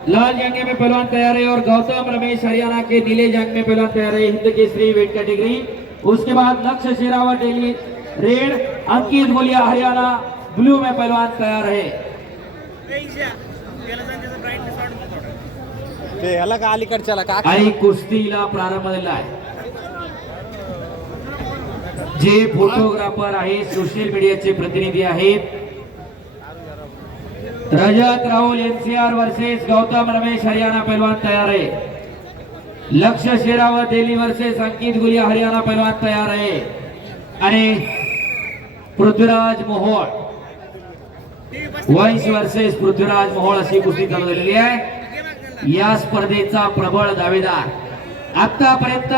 लाल जंगे में पहलवान तैयार है और गौतम रमेश हरियाणा के नीले जंग में पहलवान तैयार है हिंद केसरी वेट कैटेगरी। उसके बाद लक्ष्य शेरावत डेली रेड, अंकित गोलिया हरियाणा ब्लू में पहलवान तैयार है। आणि कुस्तीला प्रारंभ झाला आहे। जे फोटोग्राफर आहेत सोशल मीडियाचे प्रतिनिधी आहेत रजत राहुल एनसीआर वर्सेस गौतम रमेश हरियाणा पहलवान तैयार है। लक्ष्य शेरावत दिल्ली वर्सेस अंकित गुलिया हरियाणा पहलवान तैयार है। आणि पृथ्वीराज मोहोळ वंश वर्सेस पृथ्वीराज मोहोळ अशी कुस्ती चालू झालेली आहे। या स्पर्धेचा प्रबळ दावेदार आतापर्यंत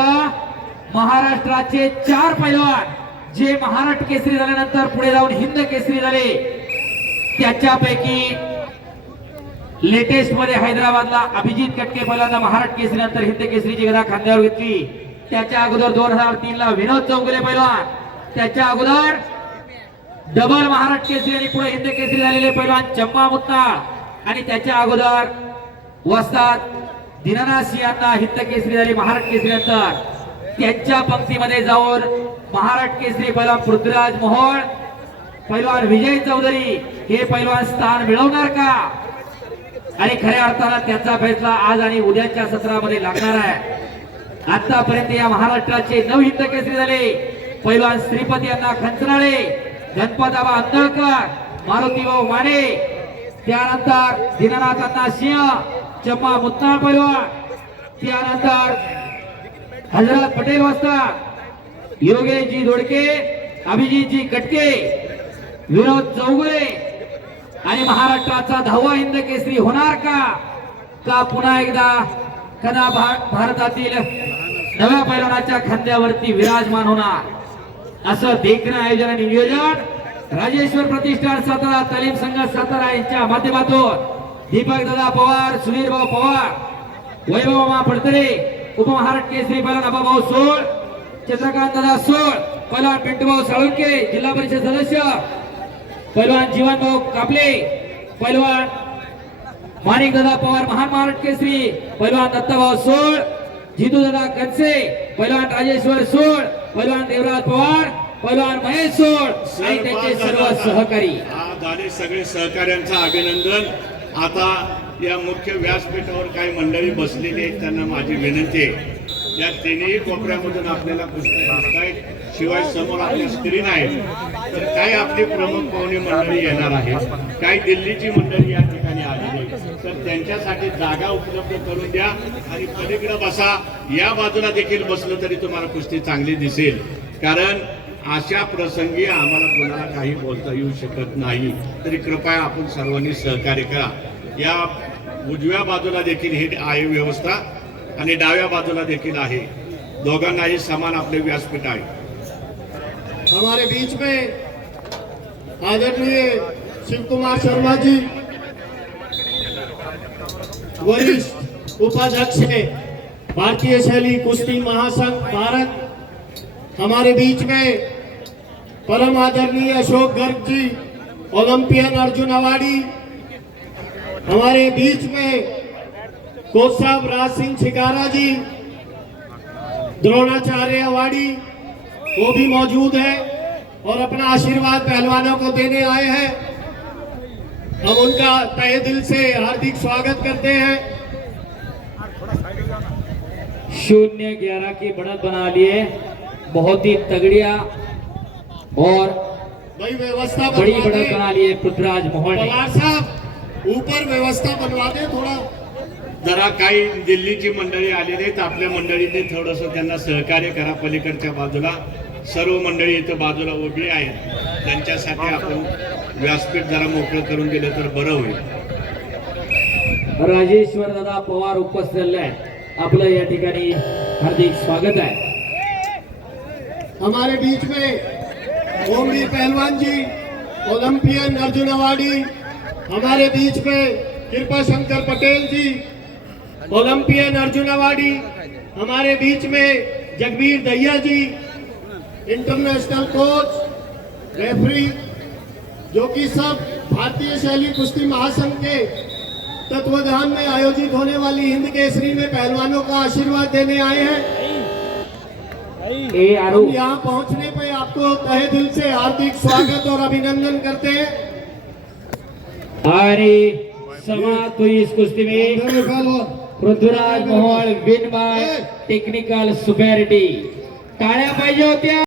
महाराष्ट्राचे 4 पैलवान जे महाराष्ट्र केसरी झाल्यानंतर पुढे जाऊन हिंद केसरी झाले, त्याच्यापैकी लेटेस्ट मध्ये हैदराबादला अभिजित कटके पहिल्यांदा महाराष्ट्र केसरी नंतर हिंद केसरीची गदा खांद्यावर घेतली। त्याच्या अगोदर 2003 ला विनोद चौगुले पैलवान, त्याच्या अगोदर डबल महाराष्ट्र केसरी आणि पुढे हिंद केसरी झालेले पैलवान चम्मा मुत्ताळ, आणि त्याच्या अगोदर वस्ताद दीनानाथ सिंहांना हिंद केसरी झाली महाराष्ट्र केसरी नंतर। त्यांच्या पंक्तीमध्ये जाऊन महाराष्ट्र केसरी पैलवान पृथ्वीराज मोहोळ, पैलवान विजय चौधरी हे पैलवान स्थान मिळवणार का, आणि खऱ्या अर्थाने त्यांचा फैसला आज आणि उद्याच्या सत्रामध्ये लागणार आहे। आतापर्यंत या महाराष्ट्राचे 9 हिंद केसरी झाले। पैलवान श्रीपती यांना खंचनाळे, गणपताबा अंधळकर, मारुतीभाऊ माने, त्यानंतर दीनानाथांना सिंह, चम्मा मुत्ताळ पैलवान, त्यानंतर हजरत पटेल वस्ताद, योगेशजी दोडके, अभिजितजी कटके, विनोद चौगुले, आणि महाराष्ट्राचा 10वा हिंद केसरी होणार का पुन्हा एकदा कदा भारतातील नव्या पैलवानाच्या खांद्यावरती विराजमान होणार असं देखणं आयोजन आणि नियोजन राजेश्वर प्रतिष्ठान सातारा, तालीम संघ सातारा यांच्या माध्यमातून दीपक दादा पवार, सुनील भाऊ पवार, वैभव मामा पडतरे, उपमहाराष्ट्र केसरी पैलवान आबाभाऊ सोळ, चंद्रकांत दादा सोळ, पैलवान पिंटूभाऊ साळुंके जिल्हा परिषद सदस्य, पैलवान जीवन भाऊ कापले, पैलवान माणिक दादा पवार महान महाराष्ट्र केसरी, पैलवान दत्ताभाऊ सोळ, जितू दादा कनसे, पैलवान राजेश्वर सोळ, पैलवान देवराज पवार, पैलवान महेश सोळ आणि त्यांचे सर्व सहकारी झाले सगळे सहकार्यांचं अभिनंदन। आता या मुख्य व्यासपीठावर काही मंडळी बसलेली आहेत, त्यांना माझी विनंती आहे या तिन्ही कोपऱ्यामधून आपल्याला कुस्ती दिसतायत, शिवाय समोर आपली स्क्रीन आहे, तर काय आपली प्रमुख पाहुणे मंडळी येणार आहेत, काही दिल्लीची मंडळी या ठिकाणी आलेली, तर त्यांच्यासाठी जागा उपलब्ध करून द्या आणि पलीकडे बसा। या बाजूला देखील बसलं तरी तुम्हाला कुस्ती चांगली दिसेल, कारण अशा प्रसंगी आम्हाला कोणाला काही बोलता येऊ शकत नाही, तरी कृपया आपण सर्वांनी सहकार्य करा। या उजव्या बाजूला देखील ही आहे व्यवस्था आणि डाव्या बाजूला देखील आहे, दोघांनाही समान आपले व्यासपीठ आहे। हमारे बीच में आदरणीय शिव कुमार शर्मा जी, वरिष्ठ उपाध्यक्ष है भारतीय शैली कुश्ती महासंघ भारत, हमारे बीच में परम आदरणीय अशोक गर्ग जी, ओलंपियन अर्जुन अवार्डी, हमारे बीच में कोच साहब राज सिंह छिकारा जी, द्रोणाचार्य अवार्डी, वो भी मौजूद है और अपना आशीर्वाद पहलवानों को देने आए हैं। हम उनका तहे दिल से हार्दिक स्वागत करते हैं। 0-11 की बढ़त बना लिए, बहुत ही तगड़िया और भाई व्यवस्था बड़ी बढ़त बना लिए पृथ्वीराज मोहोळ ने। पवार साहब ऊपर व्यवस्था बनवा दे थोड़ा। जरा काही दिल्लीची मंडळी आलेली आहेत, आपल्या मंडळीने थोडंसं त्यांना सहकार्य करा। पलीकडच्या बाजूला सर्व मंडळी इथं बाजूला उभी आहेत, त्यांच्यासाठी आपण व्यासपीठ जरा मोकळं करून दिलं तर बरं होईल। राजेश्वर दादा पवार उपस्थित झाले, आपलं या ठिकाणी हार्दिक स्वागत है। हमारे बीच में ओमवीर पहलवान जी, ओलंपियन अर्जुन अवार्डी, हमारे बीच में कृपा शंकर पटेल जी, ओलंपियन अर्जुन अवार्डी, हमारे बीच में जगबीर दहिया जी, इंटरनेशनल कोच, रेफरी, जो कि सब भारतीय शैली कुश्ती महासंघ के तत्वधान में आयोजित होने वाली हिंद केसरी में पहलवानों का आशीर्वाद देने आए हैं। ए आरू हम यहाँ पहुँचने पे आपको तहे दिल से हार्दिक स्वागत और अभिनंदन करते हैं। आणि समाप्त हुई इस कुश्ती में Prithviraj Mohol win bye technical superiority. टाळ्या पाहिजे होत्या।